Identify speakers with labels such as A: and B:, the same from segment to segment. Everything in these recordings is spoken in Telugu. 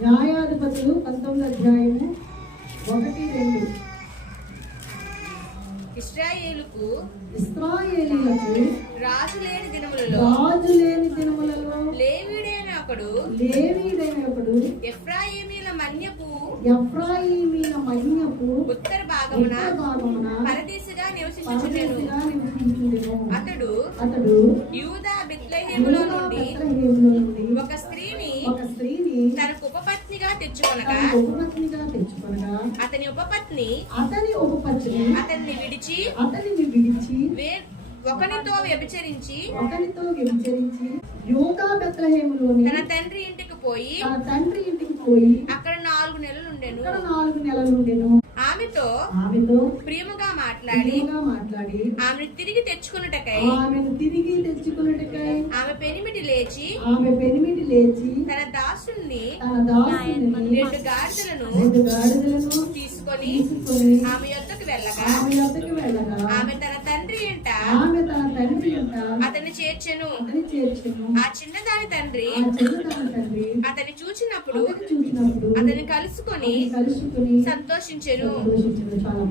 A: న్యాయాధిపతులు పంతొమ్మిది అధ్యాయము ఒకటి రెండు
B: ఇస్రాయేలుకు
A: ఇస్రాయేలీలకు
B: రాజు లేని దినములలో
A: రాజు లేని దినములలో
B: లేవీడైన ఒకడు
A: లేవీడైన ఒకడు
B: ఎఫ్రాయిమీల మన్యపు
A: ఎఫ్రాయిమీల మన్యపు
B: ఉత్తర భాగమున
A: భాగమున
B: పరదేశిగా నివసించుచుండెను. అతడు
A: అతడు
B: యూదా బెత్లెహేములో నుండి ఒక స్త్రీని తనకు ఉపపత్నిగా తెచ్చుకొనగా
A: తన ఉపపత్నిగా తెచ్చుకొనగా
B: అతని ఉపపత్ని
A: అతని ఉపపత్ని
B: అతన్ని విడిచి
A: అతనిని విడిచి
B: వే ఒకనితో వ్యభిచరించి
A: ఒకరితో వ్యభిచరించి యోగా బెత్లహేములోని
B: తన తండ్రి ఇంటికి పోయి
A: తన తండ్రి ఇంటికి పోయి
B: అక్కడ నాలుగు నెలలు ఉండెను.
A: ఇక్కడ నాలుగు నెలలు ఉండెను.
B: ఆమెతో
A: ఆమెతో
B: ప్రియముగా మాట్లాడి
A: మాట్లాడి
B: ఆమెను తిరిగి తెచ్చుకున్నటకై
A: ఆమెను తిరిగి తెచ్చుకున్నట్టుకై
B: ఆమె పెనిమిటి లేచి
A: ఆమె పెనిమిటి లేచి
B: తన దాసుని
A: తన దాసుని
B: రెండు గాడిదలను
A: రెండు గాడిదలను
B: తీసుకొని
A: తీసుకొని
B: ఆమె యొద్దకు వెళ్ళగా
A: ఆమె వద్దకు వెళ్ళగా
B: ఆమె తన తండ్రి ఇంట
A: ఆమె తన తండ్రి
B: అతన్ని చేర్చెను.
A: అతని చేర్చెను.
B: ఆ చిన్నదాని తండ్రి
A: ఆ తండ్రి
B: అతన్ని చూచినప్పుడు
A: అతని చూసినప్పుడు
B: అతన్ని కలుసుకొని
A: కలుసుకుని
B: సంతోషించెను.
A: సంతోషించడం చాలా.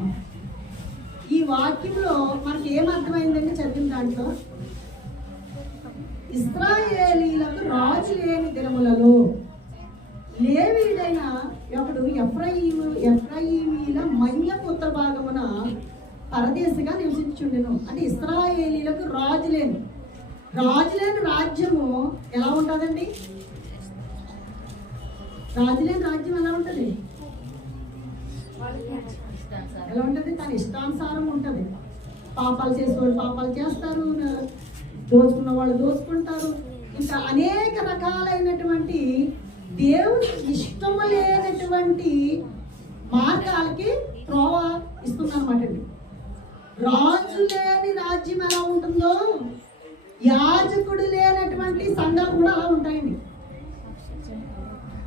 A: ఈ వాక్యంలో మనకి ఏం అర్థమైందంటే చదివిన దాంట్లో? ఇస్రాయేలీలకు రాజు లేని దినములలో లేవీడైన ఒకడు ఎఫ్రాయిము ఎఫ్రాయిమీల మన్యపు ఉత్తర భాగమున పరదేశగా నివసించుండెను అంటే ఇస్రాయేలీలకు రాజు లేను రాజు లేని రాజ్యము ఎలా ఉంటుందండి? రాజు లేని రాజ్యం ఎలా ఉంటుంది? ఎలా ఉంటుంది? తన ఇష్టానుసారం ఉంటుంది. పాపాలు చేసేవాళ్ళు పాపాలు చేస్తారు. దోచుకున్న వాళ్ళు దోచుకుంటారు. ఇంకా అనేక రకాలైనటువంటి దేవుని ఇష్టము లేనటువంటి మార్గాలకి త్రోవ ఇస్తుందన్నమాట అండి. రాజు లేని రాజ్యం ఎలా ఉంటుందో? యాజకుడు లేనటువంటి సంఘాలు కూడా అలా ఉంటాయండి.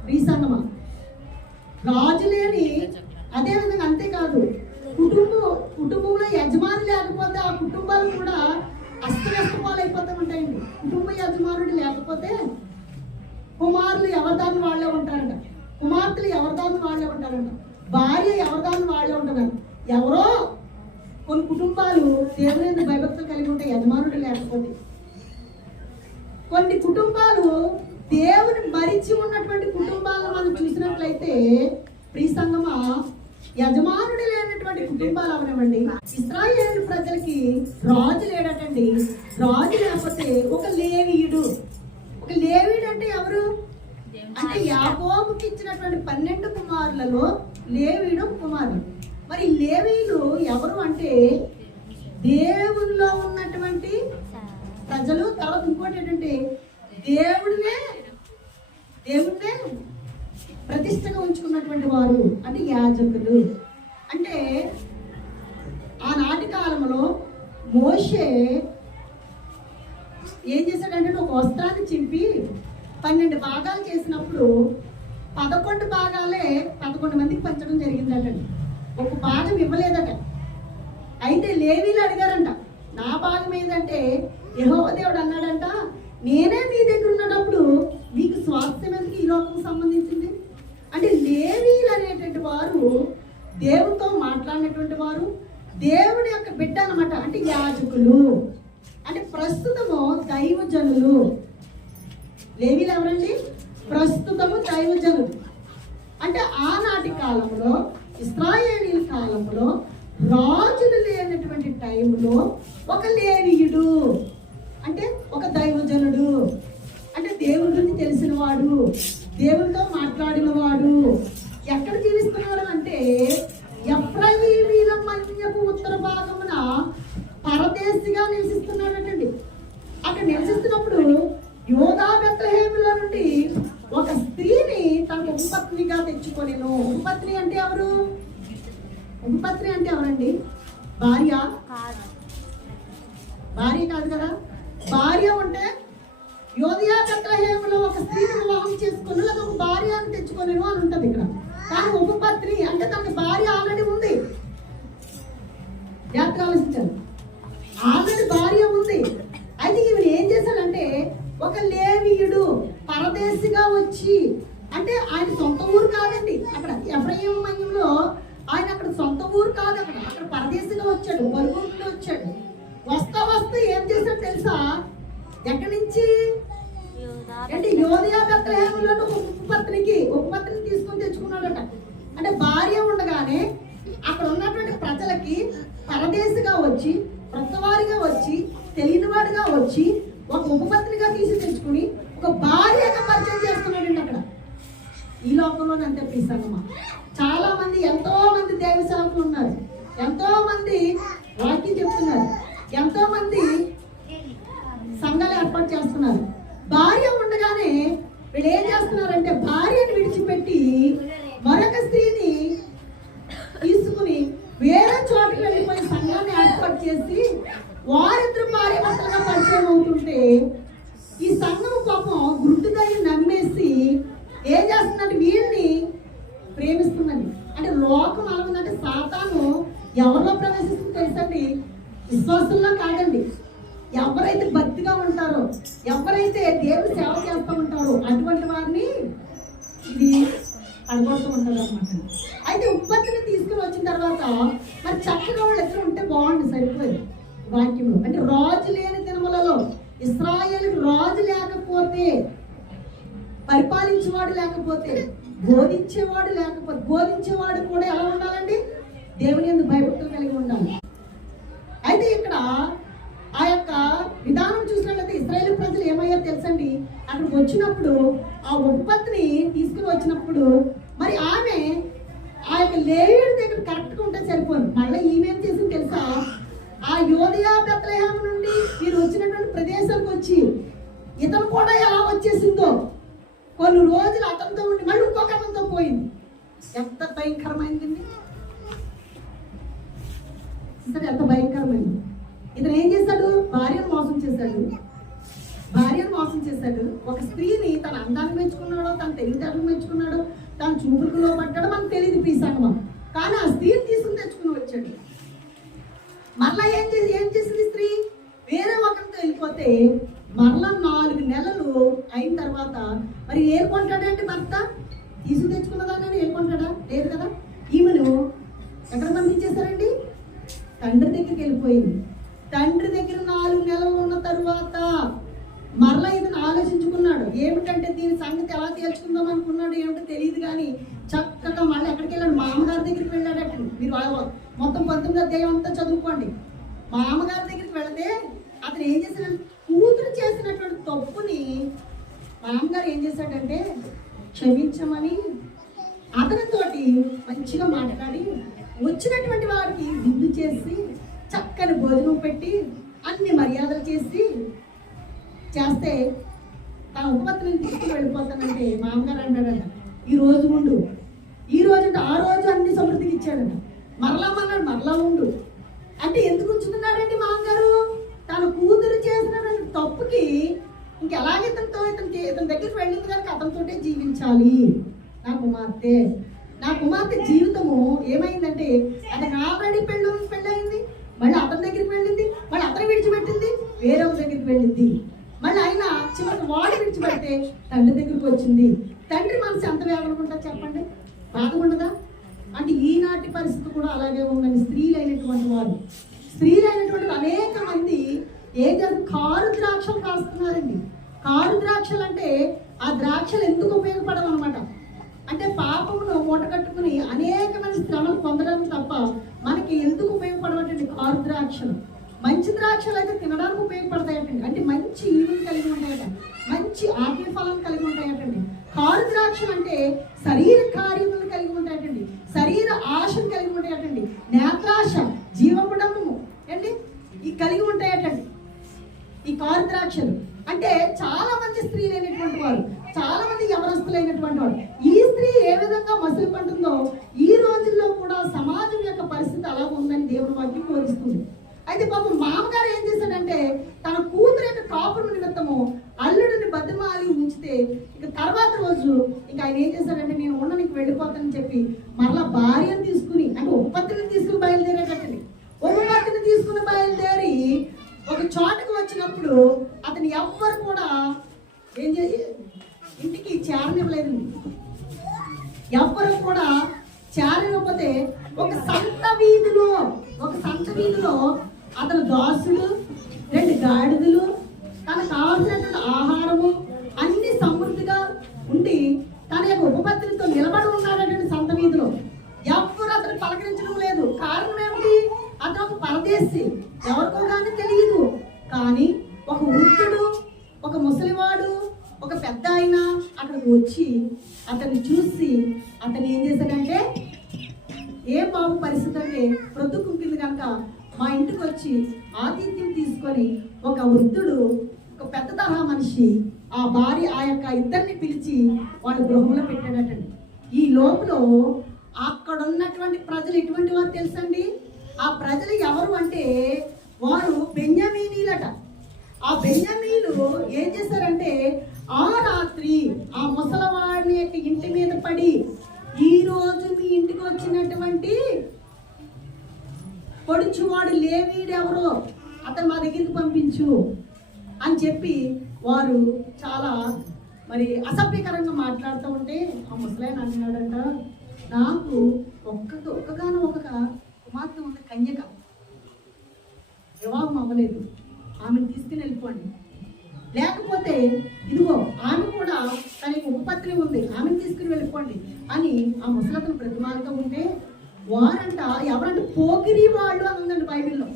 A: ఈ సంఘమా? రాజు లేని అదేవిధంగా అంతేకాదు కుటుంబం కుటుంబంలో యజమాని లేకపోతే ఆ కుటుంబాలు కూడా అస్తవ్యస్తపాలైపోతూ ఉంటాయండి. కుటుంబ యజమానుడు లేకపోతే కుమారులు ఎవరిదాన్ని వాళ్ళే ఉంటారంట. కుమార్తెలు ఎవరిదాన్ని వాళ్ళే ఉంటారంట. భార్య ఎవరిదాన్ని వాళ్ళే ఉంటారంట ఎవరో కొన్ని కుటుంబాలు దేవుని భయభక్తులు కలిగి ఉంటే యజమానుడు లేకపోతే. కొన్ని కుటుంబాలు దేవుని మరిచి ఉన్నటువంటి కుటుంబాలను మనం చూసినట్లయితే ప్రియ సంగమా యజమానుడు లేనటువంటి కుటుంబాలు అవనివ్వండి. ఇస్రాయేల్ ప్రజలకి రాజు లేడటండి. రాజు లేకపోతే ఒక లేవీయుడు. ఒక లేవీయుడు అంటే ఎవరు? అంటే యాకోబుకి ఇచ్చినటువంటి పన్నెండు కుమారులలో లేవీయుడు కుమారుడు. మరి లేవీలు ఎవరు అంటే దేవుల్లో ఉన్నటువంటి ప్రజలు తర్వాత ఇంకోటి ఏంటంటే దేవుడినే దేవుడినే ప్రతిష్టగా ఉంచుకున్నటువంటి వారు అంటే యాజకులు. అంటే ఆనాటి కాలంలో మోషే ఏం చేశాడంటే ఒక వస్త్రాన్ని చింపి పన్నెండు భాగాలు చేసినప్పుడు పదకొండు భాగాలే పదకొండు మందికి పంచడం జరిగిందటండి. ఒక భాగం ఇవ్వలేదట. అయితే లేవీలు అడిగారంట. నా భాగం ఏంటంటే యెహోవా దేవుడు అన్నాడంట నేనే మీ దగ్గర ఉన్నప్పుడు మీకు స్వాస్థ్యం ఎందుకు ఈ లోకం సంబంధించింది? అంటే లేవీలు అనేటువంటి వారు దేవుడితో మాట్లాడినటువంటి వారు దేవుడి యొక్క బిడ్డ అనమాట అంటే యాజకులు. అంటే ప్రస్తుతము దైవజనులు. లేవీలు ఎవరండి? ప్రస్తుతము దైవజనులు. అంటే ఆనాటి కాలంలో ఇస్రాయేలీల కాలంలో రాజులు లేనటువంటి టైంలో ఒక లేవీయుడు అంటే ఒక దైవజనుడు అంటే దేవుడి గురించి తెలిసిన మాట్లాడినవాడు సొంత ఊరు కాదు అక్కడ అక్కడ పరదేశంగా వచ్చాడు పరుగు వచ్చాడు. వస్తా వస్తే ఏం చేశాడు తెలుసా? ఎక్కడి నుంచి? అంటే యోధియా బెత్లహేములో ఒక ఉపపత్నికి ఉపపత్ని తీసుకొని తెచ్చుకున్నాడట. అంటే భార్య ఉండగానే అక్కడ ఉన్నటువంటి ప్రజలకి పరదేశిగా వచ్చి కొత్తవారిగా వచ్చి తెలియనివాడిగా వచ్చి ఒక ఉపపత్నిగా తీసి తెచ్చుకుని ఒక భార్యగా పరిచయం చేస్తున్నాడండి అక్కడ. ఈ లోకంలోనే అంతే ప్రీసంగమా చాలా మంది ఎంతో మంది దైవ సేవకులు ఉన్నారు. ఎంతో మంది వాక్యం చెప్తున్నారు. ఎంతో మంది సంఘాలు ఏర్పాటు చేస్తున్నారు. భార్య ఉండగానే వీళ్ళు ఏం చేస్తున్నారంటే భార్యను విడిచిపెట్టి మరొక స్త్రీని తీసుకుని వేరే చోటుకి వెళ్ళిపోయి సంఘాన్ని ఏర్పాటు చేసి వారిద్దరు భార్య భర్తలుగా పరిచయం అవుతుంటే ఈ సంఘం పాపం గుడ్డుదాన్ని నమ్మేసి ఏం చేస్తుందంటే వీళ్ళని ప్రేమిస్తుందండి అంటే లోకం అలా ఉందంటే సాతాను ఎవరిలో ప్రవేశిస్తుంది తెలుసండి విశ్వాసంలో కాదండి. ఎవరైతే భక్తిగా ఉంటారో ఎవరైతే దేవుడు సేవ చేస్తూ ఉంటారో అటువంటి వారిని ఇది అడగొడుతూ ఉంటారు అనమాట అయితే ఉత్పత్తిని తీసుకుని వచ్చిన తర్వాత మరి చక్కగా వాళ్ళు ఎక్కడ ఉంటే బాగుంది సరిపోయింది. వాక్యంలో అంటే రాజు లేని తిరుమలలో ఇస్రాయేల్కి రాజు లేకపోతే పరిపాలించేవాడు లేకపోతే బోధించేవాడు లేకపోతే బోధించేవాడు కూడా ఎలా ఉండాలండి? దేవుని ఎందుకు భయపడుతూ కలిగి ఉండాలి. అయితే ఇక్కడ ఆ యొక్క విధానం చూసినట్లయితే ఇస్రాయేల్ ప్రజలు ఏమయ్యారు తెలుసండి? అక్కడికి వచ్చినప్పుడు ఆ ఉత్పత్తిని తీసుకుని వచ్చినప్పుడు మరి ఆమె ఆ యొక్క లేవీడి దగ్గర కరెక్ట్గా ఉంటే సరిపోను మళ్ళీ ఈమెం చేసింది తెలుసా? ఆ యోధయా బెత్లహేమ నుండి మీరు వచ్చినటువంటి ప్రదేశానికి వచ్చి ఇతను కూడా ఎలా వచ్చేసిందో కొన్ని రోజులు అతనితో ఉండి మళ్ళీ ఇంకొక అతనితో పోయింది. ఎంత భయంకరమైందండి? సరే ఎంత భయంకరమైంది. ఇతను ఏం చేశాడు? భార్యను మోసం చేశాడు. భార్యను మోసం చేశాడు. ఒక స్త్రీని తన అందాన్ని మెచ్చుకున్నాడో తన తెలివితేటలు మెచ్చుకున్నాడో తన చూపులకు లోపడ్డాడో మనకు తెలియదు పీసాను కానీ ఆ స్త్రీని తీసుకుని తెచ్చుకుని వచ్చాడు. మరలా ఏం చేసి ఏం చేసింది స్త్రీ? వేరే ఒకరితో వెళ్ళిపోతే మరలా నాలుగు నెలలు అయిన తర్వాత మరి ఏరుకుంటాడంటే భర్త? తీసుకు తెచ్చుకున్నదాన్ని ఏరుకుంటాడా లేదు కదా ఈమెను ఎక్కడ పంపించేశారండి తండ్రి దగ్గరికి తండ్రి దగ్గర నాలుగు నెలలు ఉన్న తరువాత మరలా ఇతను ఆలోచించుకున్నాడు. ఏమిటంటే దీని సంగతి ఎలా తేల్చుకుందాం అనుకున్నాడు ఏమిటో తెలియదు కానీ చక్కగా మళ్ళీ ఎక్కడికి వెళ్ళాడు? మామగారి దగ్గరికి వెళ్ళాడట. మీరు మొత్తం పంతొమ్మిది అధ్యాయం అంతా చదువుకోండి. మామగారి దగ్గరికి వెళితే అతను ఏం చేశాడు? కూతురు చేసినటువంటి తప్పుని మామగారు ఏం చేశాడంటే క్షమించమని అతనితోటి మంచిగా మాట్లాడి వచ్చినటువంటి వారికి విందు చేసి చక్కని భోజనం పెట్టి అన్ని మర్యాదలు చేసి చేస్తే తన ఉపపత్తిని తీసుకుని వెళ్ళిపోతానంటే మామగారు అంటాడట ఈ రోజు ఉండు. ఈ రోజు అంటే ఆ రోజు అన్ని సమృద్ధికి ఇచ్చాడట. మరలా మన్నాడు మరలా ఉండు. అంటే ఎందుకు ఉంచుతున్నాడండి మామగారు తన కూతురు చేసినటువంటి తప్పుకి ఇంకెలాగే ఇతనితో ఇతను ఇతని దగ్గరికి వెళ్ళింది కనుక అతనితోటే జీవించాలి. నా కుమార్తె నా కుమార్తె జీవితము ఏమైందంటే అతను ఆల్రెడీ పెళ్ళి మళ్ళీ అతని దగ్గరికి వెళ్ళింది మళ్ళీ అతను విడిచిపెట్టింది వేరే దగ్గరికి వెళ్ళింది. మళ్ళీ ఆయన చివరికి వాడు విడిచిపెడితే తండ్రి దగ్గరికి వచ్చింది. తండ్రి మనసు ఎంత వేదనుకుంటా చెప్పండి? బాధకుండదా ఉండదా? అంటే ఈనాటి పరిస్థితి కూడా అలాగే ఉందండి స్త్రీలైనటువంటి వారు. స్త్రీలైనటువంటి అనేక మంది ఏం కారు ద్రాక్షలు కాస్తున్నారండి. కారు ద్రాక్షలు అంటే ఆ ద్రాక్షలు ఎందుకు ఉపయోగపడవు అనమాట అంటే పాపమును మూట కట్టుకుని అనేకమైన శ్రమలు పొందడం తప్ప మనకి ఎందుకు ఉపయోగపడవటండి? కారు ద్రాక్షలు. మంచి ద్రాక్షలు అయితే తినడానికి ఉపయోగపడతాయటండి. అంటే మంచి ఈవులు కలిగి ఉంటాయట. మంచి ఆత్మీయ ఫలం కలిగి ఉంటాయటండి. కారు ద్రాక్షలు అంటే శరీర కార్యములు కలిగి ఉంటాయటండి. శరీర ఆశను కలిగి ఉంటాయటండి. నేత్రాశ జీవముడము ఏంటి ఈ కలిగి ఉంటాయటండి. ఈ కారు ద్రాక్షలు. అంటే చాలా మంది స్త్రీలైనటువంటి వారు చాలా మంది యవనస్తులైనటువంటి వారు ఈ స్త్రీ ఏ విధంగా మసులు పంటుందో ఈ రోజుల్లో కూడా సమాజం యొక్క పరిస్థితి అలా ఉందని దేవుని వాక్యం బోధిస్తుంది అయితే పాపం మామగారు ఏం చేశాడంటే తన కూతురు యొక్క కాపురు నిమిత్తము అల్లుడిని బతిమాలి ఉంచితే ఇక తర్వాత రోజు ఇక ఆయన ఏం చేశాడంటే నేను ఉండనికి వెళ్ళిపోతానని చెప్పి మరలా భార్యను తీసుకుని అంటే ఉత్పత్తిని తీసుకుని బయలుదేరేటట్టండి ఉపపత్తిని తీసుకుని బయలుదేరి ఒక చోటకు వచ్చినప్పుడు అతను ఎవ్వరు కూడా ఏం చే ఇంటికి చేరనివ్వలేదు ఎవ్వరు కూడా చేరకపోతే ఒక సంత వీధిలో ఒక సంత వీధిలో అతను దాసులు రెండు గాడిదలు తనకు కావాల్సినటువంటి ఆహారము అన్ని సమృద్ధిగా ఉండి తన యొక్క ఉపపత్తితో నిలబడి ఉన్నాడటువంటి సంత వీధిలో. ఎవ్వరు అతను పలకరించడం లేదు. కారణం ఏమిటి? అతను ఒక పరదేశి. ఎవరికో కానీ తెలియదు. కానీ ఒక వృద్ధుడు ఒక ముసలివాడు ఒక పెద్ద ఆయన అక్కడికి వచ్చి అతన్ని చూసి అతను ఏం చేశాడంటే ఏ బాబు పరిస్థితి అంటే ప్రొద్దుకుంటుంది కనుక మా ఇంటికి వచ్చి ఆతిథ్యం తీసుకొని ఒక వృద్ధుడు ఒక పెద్ద తరహా మనిషి ఆ భార్య ఆ యొక్క ఇద్దరిని పిలిచి వాళ్ళు గృహంలో పెట్టాడటండి. ఈ లోపల అక్కడ ఉన్నటువంటి ప్రజలు ఎటువంటి వారు తెలుసండి? ఆ ప్రజలు ఎవరు అంటే వారు బెంజమీనీలట ఆ బెంజమీలు ఏం చేశారంటే ఆ రాత్రి ఆ ముసలవాడిని యొక్క ఇంటి మీద పడి ఇంటికి వచ్చినటువంటి పొడుచువాడు లేవీడెవరో అతను మా దగ్గరికి పంపించు అని చెప్పి వారు చాలా మరి అసభ్యకరంగా మాట్లాడుతూ ఉంటే ఆ ముసలాయన అంటున్నాడంట నాకు ఒక్క ఒక్కగానో ఒక కుమార్తె ఉంది కన్యక. వివాహం అవ్వలేదు. ఆమెను తీసుకుని వెళ్ళిపోండి లేకపోతే ఇదిగో ఆమె కూడా తనకి ఉపపత్రి ఉంది. ఆమెను తీసుకుని వెళ్ళిపోండి అని ఆ ముసలతను ప్రతిమాలతో ఉంటే వారంట ఎవరంటే పోకిరి వాళ్ళు అని ఉందండి బైబిల్లో.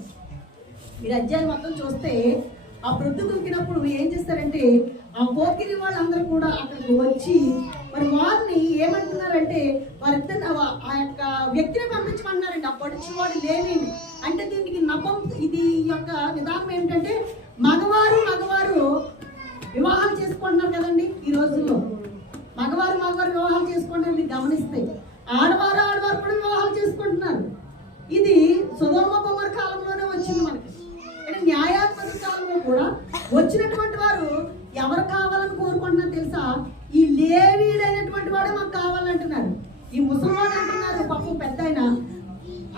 A: మీరు అధ్యాయం మొత్తం చూస్తే ఆ ప్రొద్దు కుంకినప్పుడు ఏం చేస్తారంటే ఆ పోకిరి వాళ్ళందరూ కూడా అక్కడికి వచ్చి మరి వారిని ఏమంటున్నారంటే వారిద్దరిని ఆ- యొక్క వ్యక్తిని పంపించమన్నారండి. ఆ పొడిచివాడు లేని అంటే దీనికి నపం ఇది యొక్క విధానం ఏంటంటే మగవారు మగవారు వివాహాలు చేసుకుంటున్నారు కదండి ఈ రోజుల్లో. మగవారు మగవారు వివాహాలు చేసుకుంటారని గమనిస్తే ఆడవారు ఆడవారు కూడా వివాహాలు చేసుకుంటున్నారు. ఇది సుధోమ కుమార్ కాలంలోనే వచ్చింది మనకి. అంటే న్యాయాధిపతి కాలంలో కూడా వచ్చినటువంటి వారు ఎవరు కావాలని కోరుకుంటున్నారు తెలుసా? ఈ లేవీడైనటువంటి వాడే మాకు కావాలంటున్నారు. ఈ ముసలివాడు అంటున్నారు పాపం పెద్ద ఆయన.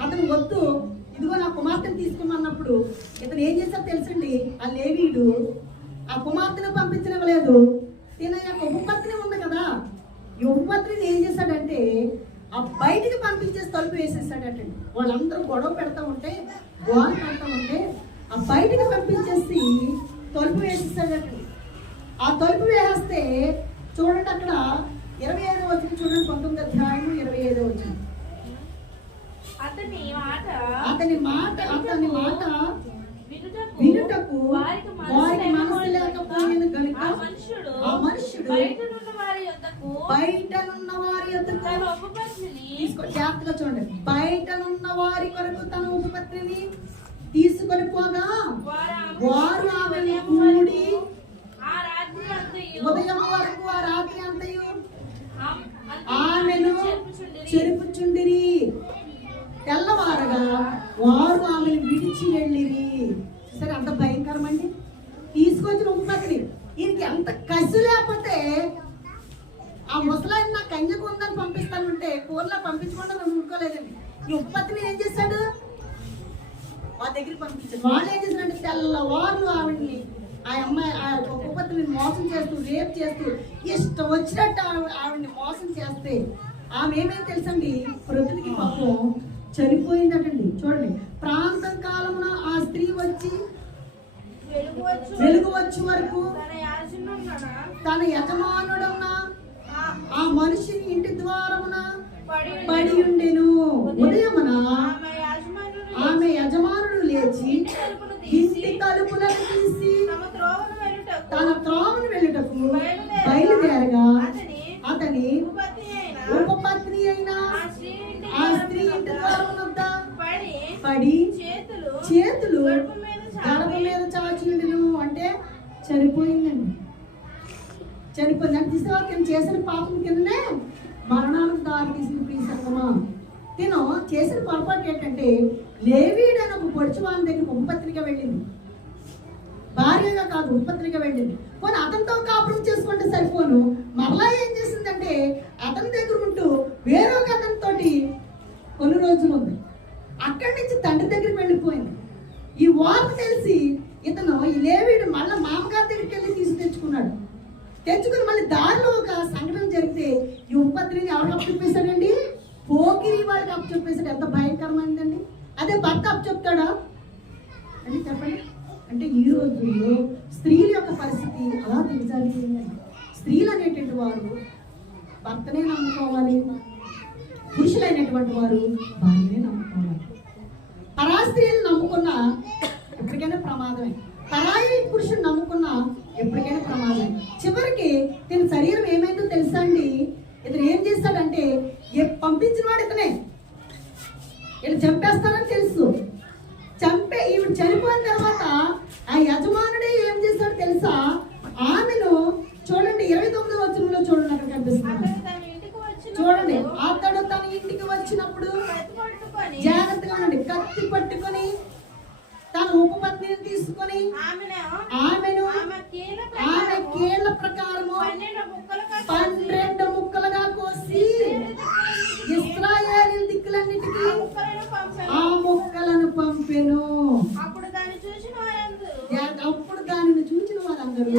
A: అతను వద్దు ఇదిగో నా కుమార్తెను తీసుకోమన్నప్పుడు ఇతను ఏం చేశారు తెలుసండి? ఆ లేవీడు ఆ కుమార్తెను పంపించనివ్వలేదు. తిన యొక్క ఉపపత్ని ఉంది కదా. ఈ ఉపపత్రిని ఏం చేశాడంటే ఆ బయటికి పంపించేసి తలుపు వేసేసాడట వాళ్ళందరూ గొడవ పెడతా ఉంటే గోడ పెడతా ఉంటే ఆ బయటికి పంపించేసి తలుపు వేసేసాడట ఆ తలుపు వేసేస్తే చూడండి అక్కడ ఇరవై ఐదో వచ్చిన చూడండి పంతొమ్మిది అధ్యాయం ఇరవై ఐదో వచ్చింది
B: అతని మాట
A: అతని మాట అతని మాట
B: వినుటకు వారికి
A: మనసు లేకపోయిన గనుక
B: ఆ మనుషుడు బయటనున్న వారి యొద్దకు
A: బయటనున్న వారి యొద్దకు
B: తన ఉపపత్నిని
A: తీసుకో జాగ్రత్తగా చూడండి బయటనున్న వారి కొరకు తన ఉపపత్రిని తీసుకొని పోగా
B: వారు
A: ఆమెను
B: ఉదయం
A: కూడి ఉదయం వరకు ఆ రాత్రి అంతయు
B: ఆమె-
A: ఆమెను. చెరుపుచుండిరి తెల్లవారగా వారు ఆమెను విడిచి వెళ్ళిరి. సరే అంత భయంకరమండి? తీసుకొచ్చిన ఉపపత్రి ఈయనకి ఎంత కసి లేకపోతే ఆ ముసలాయన నా కన్యకు ఉందని పంపిస్తానంటే కూరలో పంపించకుండా నన్ను ఊరుకోలేదండి. ఈ ఉత్పత్తిని ఏం చేశాడు? వాళ్ళ దగ్గరికి పంపించాడు. వాళ్ళు ఏం చేశారంటే తెల్లవారు ఆవిడ్ని ఆ అమ్మాయి ఆ ఉపపత్రిని మోసం చేస్తూ రేప్ చేస్తూ ఇష్టం వచ్చినట్టు ఆవి- మోసం చేస్తే ఆమె ఏమేమి తెలుసండి? ప్రొద్దుకి పాపం చనిపోయిందటండి చూడండి. ప్రాంతం కాలమున ఆ స్త్రీ వచ్చి
B: వెలుగు వచ్చు
A: వరకు
B: తన
A: యజమానుడున్న
B: ఆ-
A: మనిషిని ఇంటి ద్వారమున
B: పడి ఉండెను.
A: ఉదయమున
B: ఆమె యాజమానుడు
A: లేచి
B: ఇంటి తలుపులు తీసి
A: ఇంటి తలుపులను తీసి తన త్రోవను వెళ్ళుటకు
B: బయలుదేరగా అతని
A: ఉపపత్ని అయిన
B: పడి చేతులు
A: చేతులు
B: గడుపు మీద
A: చాచిండును అంటే చనిపోయిందండి. చనిపోయింది అంటే తీసుకుని చేసిన పాపం కిందనే మరణానికి దారి తీసిన ప్రియసంగమా తిను చేసిన పొరపాటు ఏంటంటే లేవీడని ఒక పొడిచి వాని దగ్గర ఉపపత్రిక వెళ్ళింది. భార్యగా కాదు ఉపపత్రిక వెళ్ళింది. పోనీ అతనితో కాపురం చేసుకుంటే సరిపోను. మరలా ఏం చేసిందంటే అతని దగ్గర ఉంటూ వేరొక అతనితోటి కొన్ని రోజులు ఉంది. అక్కడి నుంచి తండ్రి దగ్గరికి వెళ్ళిపోయింది. ఈ వార్త తెలిసి ఇతను ఈ లేవీడు మళ్ళీ మామగారి దగ్గరికి వెళ్ళి తీసి తెచ్చుకున్నాడు. తెచ్చుకుని మళ్ళీ దారిలో ఒక సంఘటన జరిగితే ఈ ఉపద్రిని ఎవరికి అప్పు చెప్పేశాడండి? పోకిరి వాడికి అప్పు చెప్పేశాడు. ఎంత భయంకరమైందండి. అదే భర్త అప్పు చెప్తాడా? అని చెప్పండి. అంటే ఈ రోజుల్లో స్త్రీల యొక్క పరిస్థితి అలా దిగజారిపోయిందండి స్త్రీలు అనేటువంటి వారు భర్తనే నమ్ముకోవాలి. పురుషులైనటువంటి వారు భార్యనే నమ్ముకోవాలి. పరా స్త్రీని నమ్ముకున్న ఎప్పటికైనా ప్రమాదమే. పరాయి పురుషుని నమ్ముకున్న ఎప్పటికైనా ప్రమాదమే. చివరికి దీని శరీరం ఏమైందో తెలుసా అండి? ఇతను ఏం చేస్తాడంటే ఏ పంపించిన వాడు ఇతనే. వీళ్ళు చంపేస్తారని తెలుసు. చంపే ఈవిడ చనిపోయిన తర్వాత ఆ యజమానుడే ఏం చేశాడో తెలుసా? ఆమెను చూడండి ఇరవై తొమ్మిది వచనంలో చూడండి అక్కడ కనిపిస్తుంది. చూడండి అతడు తన ఇంటికి వచ్చినప్పుడు జాగ్రత్తగా ఉండండి. కత్తి పట్టుకొని తన ఉపపత్నిని తీసుకొని
B: ఆమెను
A: ఆమెను
B: ఆమె కీల
A: ఆమె
B: ప్రకారము
A: కీళ్ళ ప్రకారము
B: పన్నెండు ముక్కలుగా కోసి
A: పన్నెండు ముక్కలుగా కోసి ఇస్రాయేల్ దిక్కులన్నిటికీ
B: ఆ ముక్కలను పంపెను.
A: ఆ మొక్కలను పంపెను
B: అప్పుడు దాన్ని చూసిన వారందరూ
A: జా- అప్పుడు దానిని చూసిన వారందరూ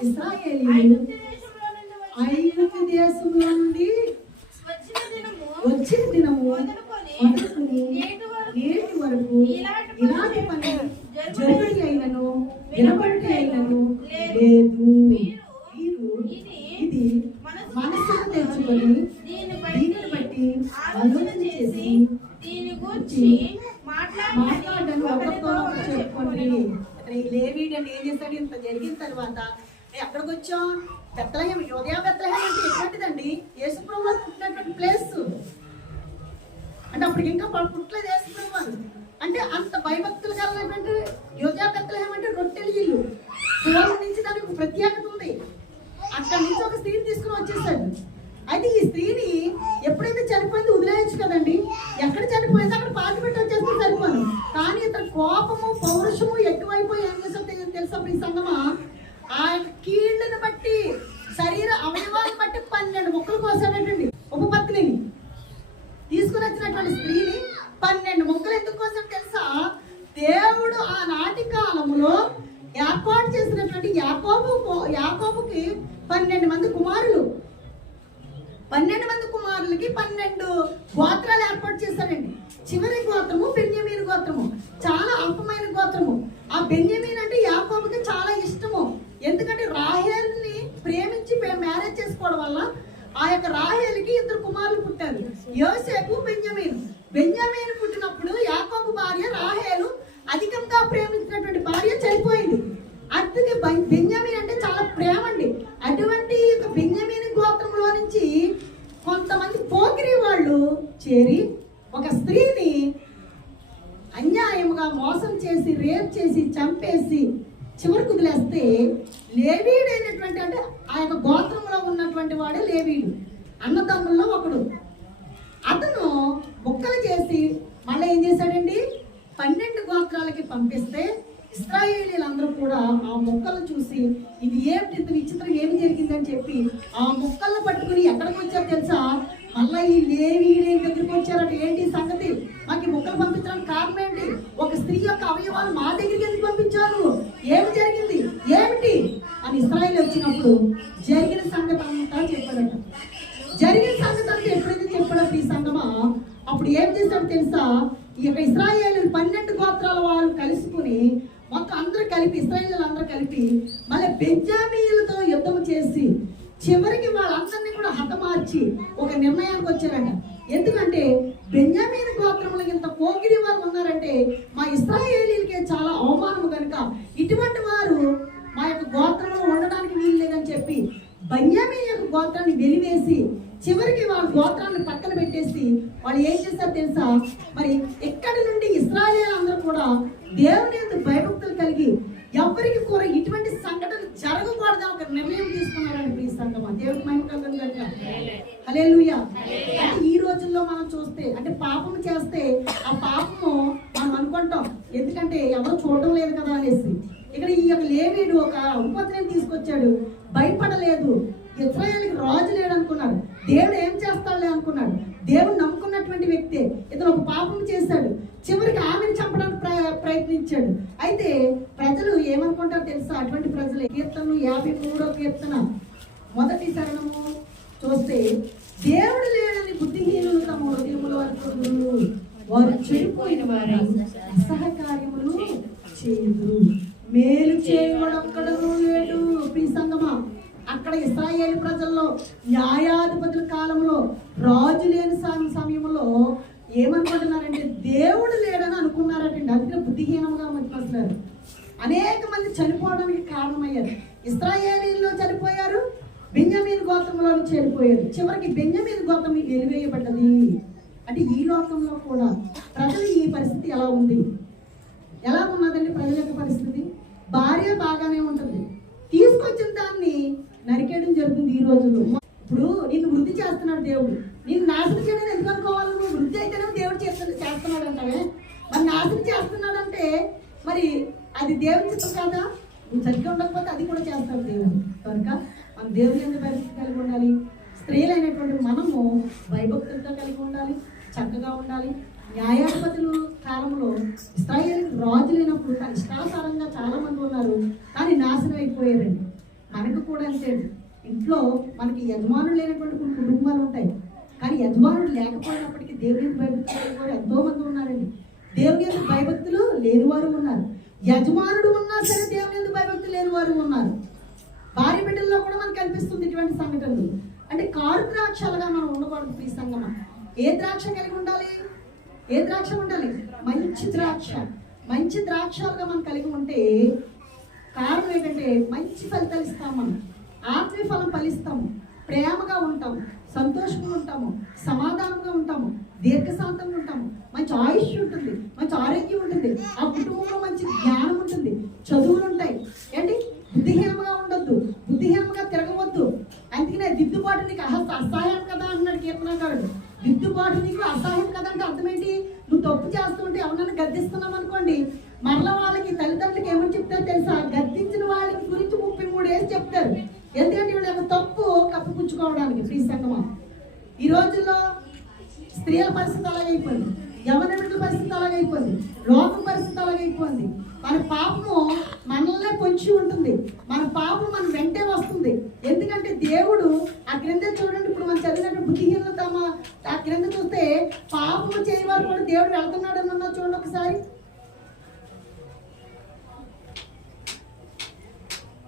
B: ఇశ్రాయేలీయులు
A: ఇస్రాయేలీయులు
B: ఐగుప్తు దేశంలో నుండి వచ్చి
A: ఐగుప్తు దేశంలో నుండి
B: వచ్చిన దినము
A: వచ్చిన దినము
B: మొదలుకొని
A: మొదలుకొని
B: నేటి వరకు
A: నేటి వరకు
B: ఇలాంటి
A: ఇలాంటి పని
B: జరుగుడి
A: జరుగుడి అయినను వినబడి అయినను లేదు వీరు
B: ఇది
A: ఇది మనసుకు తెచ్చుకొని
B: దీన్ని
A: దీనిని
B: బట్టి
A: బట్టి
B: ఆలోచన చేసి దీని గురించి
A: మాట్లాడడానికి
B: మాట్లాడడానికి
A: ఒకరితో
B: ఒకరితో
A: ఒకరు
B: ఒకరు
A: చెప్పుకోండి
B: చెప్పుకొని
A: లేవీడు అంటే ఏం చేస్తాడు ఇంత జరిగిన తర్వాత "ఏ, ఎక్కడికి వచ్చాం బెత్తలహేమ యోదయ బెత్తలహేమ అంటే ఎటువంటిదండి యేసుప్రభు వారు పుట్టినటువంటి ప్లేస్ అంటే అప్పుడు ఇంకా ప- పుట్టలేదు యేసుప్రభు వారు అంటే అంత భయభక్తులు కలిగినటువంటి యోదయ బెత్తలహేమ అంటే రొట్టెల ఇల్లు పూర్వం నుంచి దానికి ఒక ప్రత్యేకత ఉంది అక్కడి నుంచి ఒక స్త్రీని తీసుకుని వచ్చేసాడు అయితే ఈ స్త్రీని ఎప్పుడైతే చనిపోయింది వదిలేయచ్చు కదండి ఎక్కడ చనిపోయింది అక్కడ పాతి పెట్టి వచ్చేస్తే సరిపోను కానీ ఇతని కోపము పౌరుషము ఎక్కువైపోయి ఏం చేసా తెలుసా ఈ సంగమా ఆ కీళ్ళని బట్టి శరీర అవయవాలను బట్టి పన్నెండు ముక్కలు కోసాడటండి ఉపపత్నిని తీసుకుని వచ్చినటువంటి స్త్రీని పన్నెండు ముక్కలు ఎందుకు కోసం తెలుసా దేవుడు ఆనాటి కాలంలో ఏర్పాటు చేసినటువంటి యాకోబు యాకోబుకి పన్నెండు మంది కుమారులు పన్నెండు మంది కుమారులకి పన్నెండు గోత్రాలు ఏర్పాటు చేశాడండి చివరి గోత్రము బెన్యమీన్ గోత్రము. చాలా అల్పమైన గోత్రము. ఆ బెన్యమీన్ అంటే యాకోబుకి చాలా ఇష్టము. ఎందుకంటే రాహేల్ని ప్రేమించి మ్యారేజ్ చేసుకోవడం వల్ల ఆ యొక్క రాహేల్కి ఇద్దరు కుమారులు పుట్టారు. యోసేపు బెన్యమీన్. బెన్యమీన్ పుట్టినప్పుడు యాకోబు భార్య రాహేలు అధికంగా ప్రేమించినటువంటి భార్య చనిపోయింది అందుకే బెన్- బెన్యామీన్ అంటే చాలా ప్రేమ అండి అటువంటి యొక్క బెన్యామీన్ గోత్రంలో నుంచి కొంతమంది పోకిరి వాళ్ళు చేరి ఒక స్త్రీని అన్యాయముగా మోసం చేసి రేప్ చేసి చంపేసి చివరికి వదిలేస్తే లేవీడైనటువంటి అంటే ఆ యొక్క గోత్రంలో ఉన్నటువంటి వాడే లేవీడు అన్నదమ్ముల్లో ఒకడు అతను ముక్కలు చేసి మళ్ళీ ఏం చేశాడండి పన్నెండు గోత్రాలకి పంపిస్తే ఇస్రాయేలీలందరూ కూడా ఆ మొక్కలు చూసి ఇది ఏమిటి ఇంత విచిత్రం? ఏమి జరిగిందని చెప్పి ఆ మొక్కలను పట్టుకుని ఎక్కడికి వచ్చారు తెలుసా? మళ్ళీ ఈ లేవి దగ్గరికి వచ్చారట. ఏంటి సంగతి? మాకు మొక్కలు పంపించడానికి కారణం ఏంటి? ఒక స్త్రీ యొక్క అవయవాలు మా దగ్గరికి ఎందుకు పంపించారు? ఏమి జరిగింది? ఏమిటి? అని ఇస్రాయేల్ వచ్చినప్పుడు జరిగిన సంగతి అంతా చెప్పాడట. జరిగిన సంగతి అంతా ఎప్పుడైతే చెప్పాడో ఈ సంగమా? అప్పుడు ఏం చేశాడు తెలుసా? ఈ యొక్క ఇస్రాయేల్ పన్నెండు గోత్రాల వాళ్ళు కలుసుకుని మొత్తం అందరూ కలిపి ఇస్రాయేల్ అందరూ కలిపి మళ్ళీ బెంజామీలతో యుద్ధం చేసి చివరికి వాళ్ళందరినీ కూడా హతమార్చి ఒక నిర్ణయానికి వచ్చారంట. ఎందుకంటే బెంజామీన్ గోత్రములు ఇంత పోకిరి వారు ఉన్నారంటే మా ఇస్రాయేలీలకే చాలా అవమానం కనుక ఇటువంటి వారు మా యొక్క గోత్రంలో ఉండడానికి వీలు లేదని చెప్పి బెంజామీన్ యొక్క గోత్రాన్ని వెలివేసి చివరికి వాళ్ళ గోత్రాన్ని పక్కన పెట్టేసి వాళ్ళు ఏం చేశారు తెలుసా? మరి ఎక్కడి నుండి ఇస్రాయేల్ అందరూ కూడా దేవుని యొక్క భయభక్తులు కలిగి ఎవరికి కూడా ఇటువంటి సంఘటనలు జరగకూడదని ఒక నిర్ణయం తీసుకున్నారని ఈ సంఘం దేవుడికి మహిమ కలుగును కనుక లూయ అంటే ఈ రోజుల్లో మనం చూస్తే అంటే పాపం చేస్తే ఆ పాపము మనం అనుకుంటాం. ఎందుకంటే ఎవరు చూడడం లేదు కదా అనేసి. ఇక్కడ ఈ యొక్క లేవీడు ఒక ఉపద్రవం తీసుకొచ్చాడు. భయపడలేదు. ఇస్రాయేల్కి రాజు లేడు అనుకున్నాడు దేవుడు ఏం చేస్తాడులే అనుకున్నాడు. దేవుడు నమ్ముకున్నటువంటి వ్యక్తే ఇతను ఒక పాపం చేశాడు. చివరికి ఆమెను చంపడానికి ప్ర- ప్రయత్నించాడు. అయితే ప్రజలు ఏమనుకుంటారో తెలుసా? అటువంటి ప్రజలే కీర్తనలు యాభై మూడో కీర్తన. మొదటి శరణము చూస్తే దేవుడు లేడని బుద్ధిహీనులు తమ హృదయములు అనుకుంటున్నారు వారు చెడిపోయిన వారు అసహకార్యములు చేయదు మేలు చేయవడొక్కడను లేడు. ప్రీ సంగమా అక్కడ ఇస్రాయేల్ ప్రజల్లో న్యాయాధిపతుల కాలంలో రాజు లేని సమయంలో ఏమనుకుంటున్నారంటే దేవుడు లేడని అనుకున్నారటండి. అందుకే బుద్ధిహీనంగా మర్చిపోతున్నారు అనేక మంది చనిపోవడానికి కారణమయ్యారు. ఇస్రాయేలీలో చనిపోయారు బెంజమీన్ గోత్రంలో చనిపోయారు చివరికి బెంజమీన్ గోత్రం వెలివేయబడ్డది అంటే ఈ లోకంలో కూడా ప్రజలు ఈ పరిస్థితి ఎలా ఉంది? ఎలా ఉన్నదండి ప్రజల యొక్క పరిస్థితి? భార్య బాగానే ఉంటుంది. తీసుకొచ్చిన దాన్ని నరికేయడం జరుగుతుంది ఈ రోజుల్లో. ఇప్పుడు నిన్ను వృద్ధి చేస్తున్నాడు దేవుడు. నిన్ను నాశనం చేయడం ఎందుకు అనుకోవాలి నువ్వు? వృద్ధి అయితేనే దేవుడు చేస్తున్నాడు చేస్తున్నాడు అంటావే మరి నాశనం చేస్తున్నాడు అంటే మరి అది దేవుడి చిత్తం కాదా? నువ్వు సరిగ్గా ఉండకపోతే అది కూడా చేస్తాడు దేవుడు. కనుక మన దేవుని ఎంత పరిస్థితి కలిగి ఉండాలి. స్త్రీలైనటువంటి మనము భయభక్తులతో కలిగి ఉండాలి. చక్కగా ఉండాలి. న్యాయాధిపతులు కాలంలో ఇస్రాయేల్ రాజు లేనప్పుడు తన ఇష్టాసారంగా చాలా మంది ఉన్నారు. కానీ నాశనం అయిపోయారండి. మనకు కూడా అంతే ఇంట్లో మనకి యజమానులు లేనటువంటి కొన్ని కుటుంబాలు ఉంటాయి. కానీ యజమానుడు లేకపోయినప్పటికీ దేవుని భయభక్తులు కూడా ఎంతో మంది ఉన్నారండి. దేవుని యొక్క భయభక్తులు లేనివారు ఉన్నారు. యజమానుడు ఉన్నా సరే దేవుని యొక్క భయభక్తులు లేనివారు ఉన్నారు. భార్య బిడ్డల్లో కూడా మనకు కనిపిస్తుంది ఇటువంటి సంఘటనలు. అంటే కారు ద్రాక్షలుగా మనం ఉండకూడదు ఈ సంగమ ఏ ద్రాక్ష కలిగి ఉండాలి? ఏ ద్రాక్ష ఉండాలి? మంచి ద్రాక్ష. మంచి ద్రాక్షలుగా మనం కలిగి ఉంటే కారణం ఏంటంటే మంచి ఫలితాలు ఇస్తాం మనం. ఆత్మీయ ఫలం ఫలిస్తాము ప్రేమగా ఉంటాము సంతోషంగా ఉంటాము. సమాధానంగా ఉంటాము. దీర్ఘశాంతంగా ఉంటాము. మంచి ఆయుష్ ఉంటుంది. మంచి ఆరోగ్యం ఉంటుంది. ఆ కుటుంబంలో మంచి జ్ఞానం ఉంటుంది. చదువులు ఉంటాయి. ఏంటి? బుద్ధిహీనంగా ఉండొద్దు. బుద్ధిహీనంగా తిరగవద్దు. అందుకనే దిద్దుబాటు నీకు అహ- అసహాయం కదా అన్నాడు కీర్తనకారుడు దిద్దుబాటు నీకు అసహాయం కదా అంటే అర్థం ఏంటి? నువ్వు తప్పు చేస్తుంటే ఎవరన్నా గద్దిస్తున్నాం అనుకోండి. మరల వాళ్ళకి తల్లిదండ్రులకి ఏమని చెప్తారో తెలుసా? గద్దించిన వాళ్ళకి గురించి ముప్పై మూడు వేసి చెప్తారు. ఎందుకంటే వీళ్ళ తప్పు కప్పుపుచ్చుకోవడానికి ఫ్రీ సంగమా. ఈ రోజుల్లో స్త్రీల పరిస్థితి అలాగైపోయింది యవనరుడి పరిస్థితి అలాగైపోయింది లోకం పరిస్థితి అలాగైపోయింది మన పాపము మనల్నే పొంచి ఉంటుంది. మన పాపం మన వెంటే వస్తుంది. ఎందుకంటే దేవుడు ఆ క్రింద చూడండి. ఇప్పుడు మనం చదివినట్టు బుద్ధిహీనత ఆ క్రింద చూస్తే పాపము చేయవారు కూడా దేవుడు వెళ్తున్నాడు అన్న చూడండి ఒకసారి.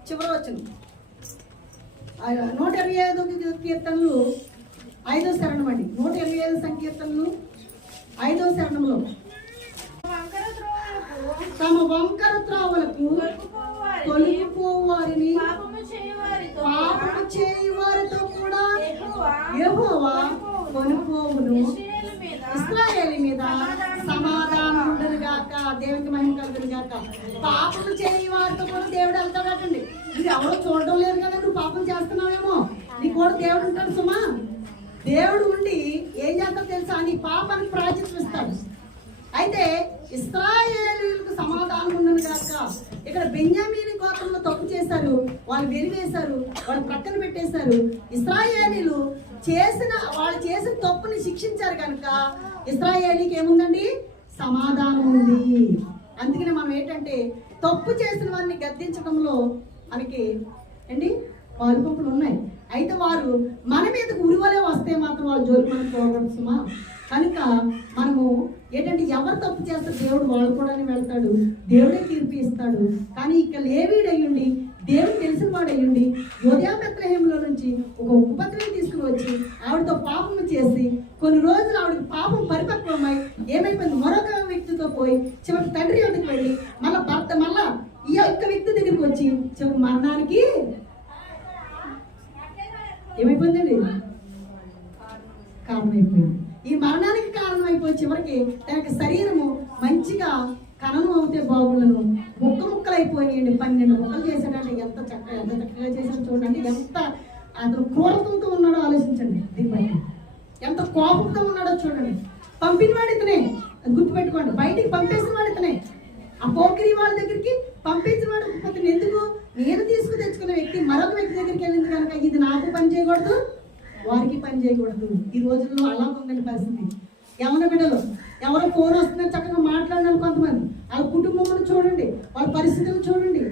A: చివరి వచ్చిన నూట ఇరవై ఐదు కీర్తనలు ఐదో శరణం అండి. నూట ఇరవై ఐదు సంకీర్తనలు ఐదో శరణంలో. తమ వంకర త్రావులకు
B: తొలగిపోవారిని, పాపము చేయువారితో
A: కూడా
B: యెహోవా కొనుకోవును
A: ఇస్రాయేల్ మీద సమాధానం ఉండదు గాక దేవునికి మహిమ కలుగును గాక. పాపలు చేయి వారితో కూడా దేవుడు వెళ్తాడటండి ఇది ఎవరో చూడడం లేదు కదా నువ్వు పాపం చేస్తున్నావేమో. నీ కూడా దేవుడు ఉంటాడు సుమా. దేవుడు ఉండి ఏం చేస్తాడు తెలుసా? నీ పాపానికి ప్రాచిత్విస్తాడు అయితే ఇస్రాయేలీలకు సమాధానం ఉన్నది కనుక ఇక్కడ బెన్యామీని గోత్రంలో తప్పు చేశారు. వాళ్ళు వెలివేశారు వాళ్ళు ప్రక్కన పెట్టేశారు. ఇస్రాయేలీలు చేసిన వాళ్ళు చేసిన తప్పుని శిక్షించారు కనుక ఇస్రాయేలీకి ఏముందండి? సమాధానం ఉంది. అందుకనే మనం ఏంటంటే తప్పు చేసిన వారిని గద్దించడంలో మనకి ఏంటి? పాలుపప్పులు ఉన్నాయి. అయితే వారు మన మీదకు ఉరివలే వస్తే మాత్రం వాళ్ళు జోలి మనకు పోకూడదు సుమా కనుక మనము ఏంటంటే ఎవరు తప్పు చేస్తే దేవుడు వాడుకోవడానికి వెళ్తాడు. దేవుడే తీర్పు ఇస్తాడు. కానీ ఇక్కడ లేవీడు అయ్యుండి దేవుడు తెలిసిన వాడు అయ్యుండి యోధ్యాబెత్రహేములో నుంచి ఒక ఉపద్రవం తీసుకుని వచ్చి ఆవిడతో పాపం చేసి కొన్ని రోజులు ఆవిడకి పాపం పరిపక్వమై ఏమైపోయింది? మరొక వ్యక్తితో పోయి చివరికి తండ్రి వద్దకు వెళ్ళి మళ్ళా భర్త మళ్ళా ఈ యొక్క వ్యక్తి దగ్గరికి వచ్చి చివరి మరణానికి ఏమైపోయిందండి? కారణమైపోయింది. ఈ మరణానికి కారణమైపోయి చివరికి తన యొక్క శరీరము మంచిగా కణము అవుతే బాగుండను. ముక్క ముక్కలు అయిపోయినాయండి పన్నెండు ముక్కలు చేశాడంటే ఎంత చక్కగా ఎంత చక్కగా చేశాడు చూడండి. ఎంత అతను క్రూరత్వంతో ఉన్నాడో ఆలోచించండి దీన్ని బట్టి. ఎంత కోపంతో ఉన్నాడో చూడండి. పంపినవాడు ఇతనే. గుర్తుపెట్టుకోండి బయటికి పంపేసిన వాడు ఇతనే. ఆ పోకిరి వాళ్ళ దగ్గరికి పంపించిన వాడు ఎందుకు? నేను తీసుకు తెచ్చుకున్న వ్యక్తి మరొక వ్యక్తి దగ్గరికి వెళ్ళింది కనుక ఇది నాకు పని చేయకూడదు. వారికి పని చేయకూడదు. ఈ రోజుల్లో అలా ఉందని పరిస్థితి. యవన బిడ్డలు ఎవరో ఫోన్ వస్తుందని చక్కగా మాట్లాడినారు కొంతమంది. వాళ్ళ కుటుంబం చూడండి వాళ్ళ పరిస్థితులు చూడండి.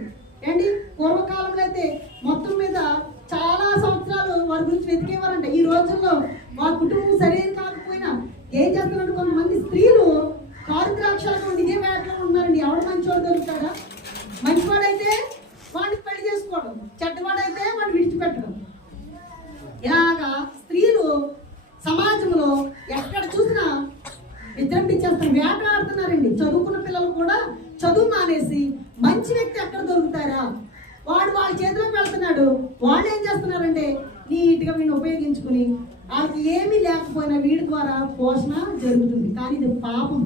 A: ఏంటి? పూర్వకాలంలో అయితే మొత్తం మీద చాలా సంవత్సరాలు వారి గురించి వెతికేవారంట. ఈ రోజుల్లో వారి కుటుంబం సరైన కాకపోయినా ఏం చేస్తున్నారు కొంతమంది స్త్రీలు కారు ద్రాక్షాలకు ఇదే వేటలో ఉన్నారండి. ఎవడు మంచివాడు దొరుకుతాడా? మంచివాడైతే వాడిని పెళ్ళి చేసుకోవడం చెడ్డవాడైతే వాడిని విడిచిపెట్టడం ఇలాగా స్త్రీలు సమాజంలో ఎక్కడ చూసినా విజృంభించేస్తారు వేట ఆడుతున్నారండి చదువుకున్న పిల్లలు కూడా చదువు మానేసి మంచి వ్యక్తి ఎక్కడ దొరుకుతారా వాడు వాళ్ళ చేతిలోకి వెళ్తున్నాడు వాళ్ళు ఏం చేస్తున్నారంటే నీట్గా వీడిని ఉపయోగించుకుని వాళ్ళకి ఏమీ లేకపోయినా వీడి ద్వారా పోషణ జరుగుతుంది. కానీ ఇది పాపం.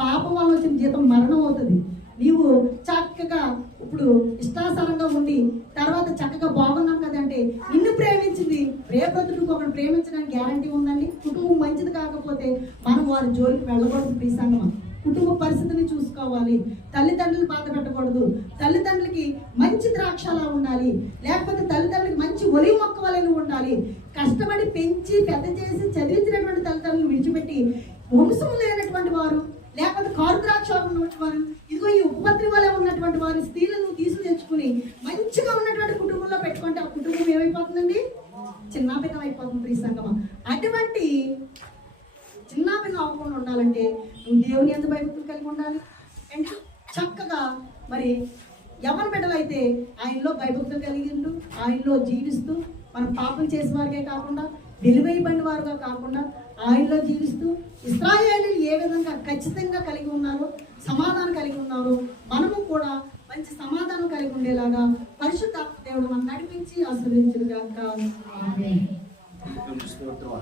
A: పాపం వల్ల వచ్చిన జీతం మరణం అవుతుంది. నీవు చక్కగా ఇప్పుడు ఇష్టాసరంగా ఉండి తర్వాత చక్కగా బాగున్నాం కదంటే నిన్ను ప్రేమించింది. రేపొద్దుకు ఒకరు ప్రేమించడానికి గ్యారంటీ ఉందండి. కుటుంబం మంచిది కాకపోతే మనం వారి జోలికి వెళ్ళకూడదు ప్రీ సంగమా. కుటుంబ పరిస్థితిని చూసుకోవాలి. తల్లిదండ్రులు బాధ పెట్టకూడదు. తల్లిదండ్రులకి మంచి ద్రాక్షలా ఉండాలి. లేకపోతే తల్లిదండ్రులకి మంచి ఒలి మొక్క వలె ఉండాలి. కష్టపడి పెంచి పెద్ద చేసి చదివించినటువంటి తల్లిదండ్రులు విడిచిపెట్టి వంశము లేనటువంటి వారు లేకపోతే కారుద్రాక్షలు ఉన్నటువంటి వారు ఇదిగో ఈ ఉపపత్రి వల్ల ఉన్నటువంటి వారి స్త్రీలను తీసి తెచ్చుకుని మంచిగా ఉన్నటువంటి కుటుంబంలో పెట్టుకుంటే ఆ కుటుంబం ఏమైపోతుందండి? చిన్నాభిన్నం అయిపోతుంది ప్రియ సంగమ. అటువంటి చిన్నాభిన్నం అవ్వకుండా ఉండాలంటే నువ్వు దేవుని ఎంత భయభక్తులు కలిగి ఉండాలి. అండ్ చక్కగా మరి ఎవరి బిడ్డలైతే ఆయనలో భయభక్తులు కలిగి ఉంటూ ఆయనలో జీవిస్తూ మనం పాపం చేసే వారికే కాకుండా వెలువైబడిన వారుగా కాకుండా ఆయనలో జీవిస్తూ ఇస్రాయేలు ఏ విధంగా ఖచ్చితంగా కలిగి ఉన్నారో సమాధానం కలిగి ఉన్నారో మనము కూడా మంచి సమాధానం కలిగి ఉండేలాగా పరిశుద్ధ దేవుడు మనం నడిపించి.
C: స్తోత్రం